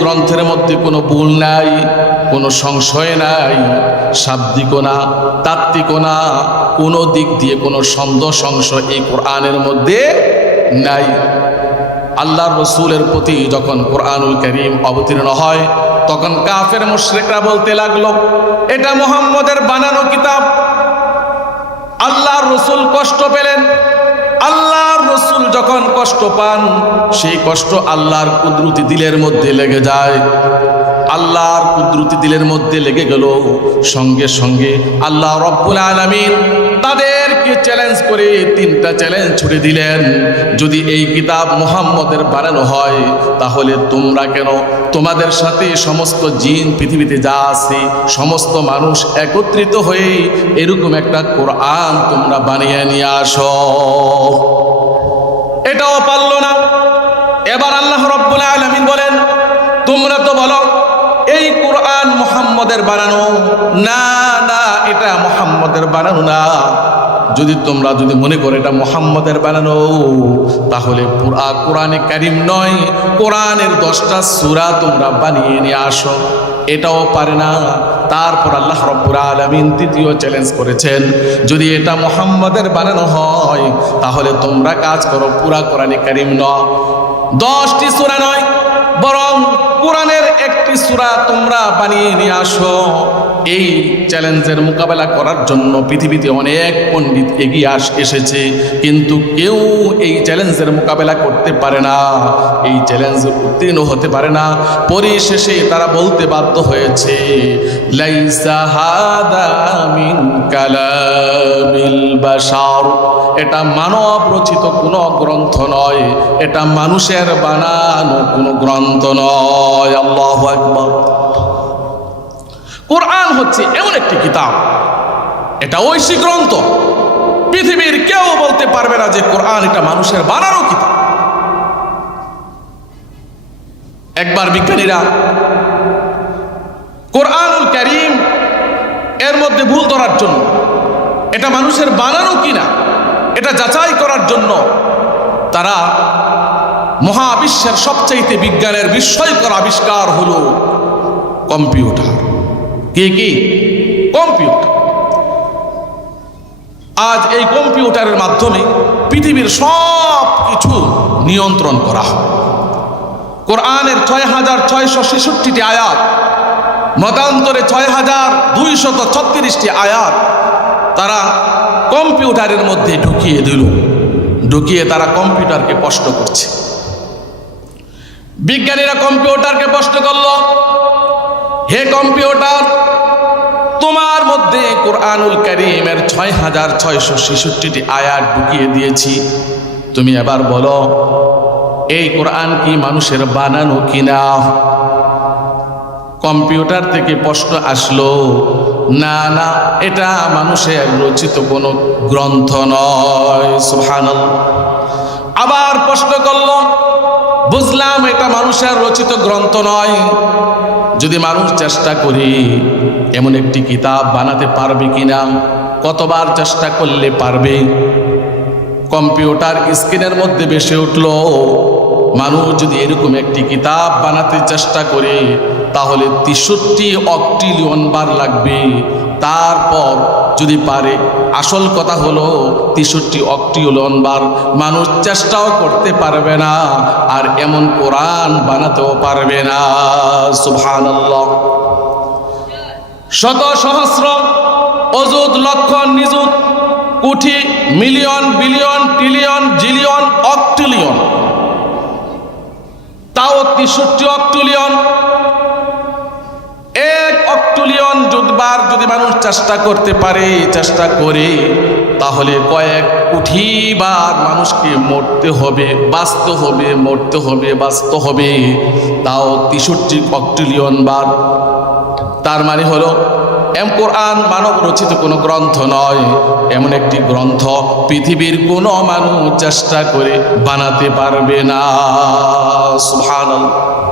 গ্রন্থের মধ্যে কোনো ভুল নাই, কোনো সংশয় নাই, শাব্দিকও না, তাত্ত্বিকও না, কোনো দিক দিয়ে কোনো সন্দেহ সংশয় এই কোরআনের মধ্যে নাই। আল্লাহর রসুলের প্রতি যখন কোরআনুল করিম অবতীর্ণ হয়, তখন কাফের মুশরিকরা বলতে লাগল, এটা মোহাম্মদের বানানো কিতাব। আল্লাহর রসুল কষ্ট পেলেন। আল্লাহর রসুল যখন কষ্ট পান, সেই কষ্ট আল্লাহর কুদরতি দিলের মধ্যে লেগে যায়। আল্লাহর কুদরতি দিলের মধ্যে লেগে গেল। সঙ্গে সঙ্গে আল্লাহ রব্বুল আলমিন তাদেরকে চ্যালেঞ্জ করে তিনটা চ্যালেঞ্জ ছুড়ে দিলেন। যদি এই কিতাব মোহাম্মদের বানানো হয়, তাহলে তোমরা কেন তোমাদের সাথে সমস্ত জিন পৃথিবীতে যা আছে, সমস্ত মানুষ একত্রিত হয়ে এরকম একটা কোরআন তোমরা বানিয়ে নিয়ে আসো। এটাও পারল না। এবার আল্লাহ রব্বুল আলমিন বলেন, তোমরা তো বলো, এই কোরআন মোহাম্মদের বানানো, না না, এটা মোহাম্মদের বানানো না। যদি তোমরা যদি মনে করো এটা মোহাম্মদের বানানো, তাহলে পুরা কোরআনে কারিম নয়, কোরআনের দশটা সুরা তোমরা বানিয়ে নিয়ে আসো। এটাও পারে না। তারপর আল্লাহ রব্বুর আলমিন তৃতীয় চ্যালেঞ্জ করেছেন, যদি এটা মোহাম্মদের বানানো হয়, তাহলে তোমরা কাজ করো, পুরা কোরআনে কারিম ন দশটি সূরা নয়, বরং কোরআনের একটি সূরা তোমরা বানিয়ে নিয়ে আসো। এই চ্যালেঞ্জের মোকাবেলা করার জন্য পৃথিবীতে অনেক পণ্ডিত এগিয়ে আস, এসেছে। কিন্তু কেউ এই চ্যালেঞ্জের মোকাবেলা করতে পারে না। এই চ্যালেঞ্জ উত্তীর্ণ হতে পারে না। পরিশেষে তারা বলতে বাধ্য হয়েছে, লাইসা হাদা মিন এটা মানব রচিত কোনো গ্রন্থ নয়, এটা মানুষের বানানো গ্রন্থ নয়। আল্লাহ কোরআন হচ্ছে এমন একটি কিতাব, এটা ঐশী গ্রন্থ। পৃথিবীর কেউ বলতে পারবে না যে কোরআন এটা মানুষের বানানো কিতাব। একবার বিজ্ঞানীরা কোরআনুল করিম এর মধ্যে ভুল ধরার জন্য। এটা মানুষের বানানো কিনা? এটা যাচাই করার জন্য তারা মহাবিশ্বের সবচাইতে বিজ্ঞানের বিস্ময়কর আবিষ্কার হলো কম্পিউটার। কে কি? কম্পিউটার। আজ এই কম্পিউটারের মাধ্যমে পৃথিবীর সব কিছু নিয়ন্ত্রণ করা হয়। কোরআনের ছয় হাজার ছয়শো ছেষট্টিটি আয়াত মতান্তরে ছয় হাজার দুইশত ছত্রিশটি আয়াত তারা কম্পিউটারের মধ্যে ঢুকিয়ে দিল। ঢুকিয়ে তারা কম্পিউটারকে প্রশ্ন করছে। বিজ্ঞানীরা কম্পিউটারকে প্রশ্ন করল, হে কম্পিউটার, তোমার মধ্যে কোরআনুল করিমের ছয় হাজার ছয়শো ছেষট্টিটি আয়াত ঢুকিয়ে দিয়েছি। তুমি এবার বলো, এই কোরআন কি মানুষের বানানো কিনা? কম্পিউটার থেকে প্রশ্ন আসলো, না না, এটা মানুষের রচিত কোনো গ্রন্থ নয় সুহান আবার প্রশ্ন করল, বুঝলাম এটা মানুষের রচিত গ্রন্থ নয়। যদি মানুষ চেষ্টা করি, এমন একটি কিতাব বানাতে পারবে কিনা? কতবার চেষ্টা করলে পারবে? কম্পিউটার স্ক্রিনের মধ্যে বেসে উঠল, মানুষ যদি এরকম একটি কিতাব বানাতে চেষ্টা করে তাহলে তেষট্টি অক্টিলিয়ন বার লাগবে। তারপর যদি পারে, আসল কথা হলো তেষট্টি অক্টিলিয়ন বার মানুষ চেষ্টাও করতে পারবে না, আর এমন কোরআন বানাতেও পারবে না। সুভান শত সহস্র, অযুত, লক্ষ, নিযুত, কোটি, million, billion trillion zillion, octillion. তাও তেষট্টি অক্টুলিয়ন যুদ্ধবার যদি মানুষ চেষ্টা করতে পারে, চেষ্টা করে, তাহলে কয়েক কোটি বার মানুষকে মরতে হবে, বাঁচতে হবে, মরতে হবে, বাঁচতে হবে। তাও তেষট্টি অক্টুলিয়ন বার। তার মানে হলো, এম কোরআন মানব রচিত কোনো গ্রন্থ নয়, এমন একটি গ্রন্থ পৃথিবীর কোনো মানুষ চেষ্টা করে বানাতে পারবে না। সুবহানাল্লাহ।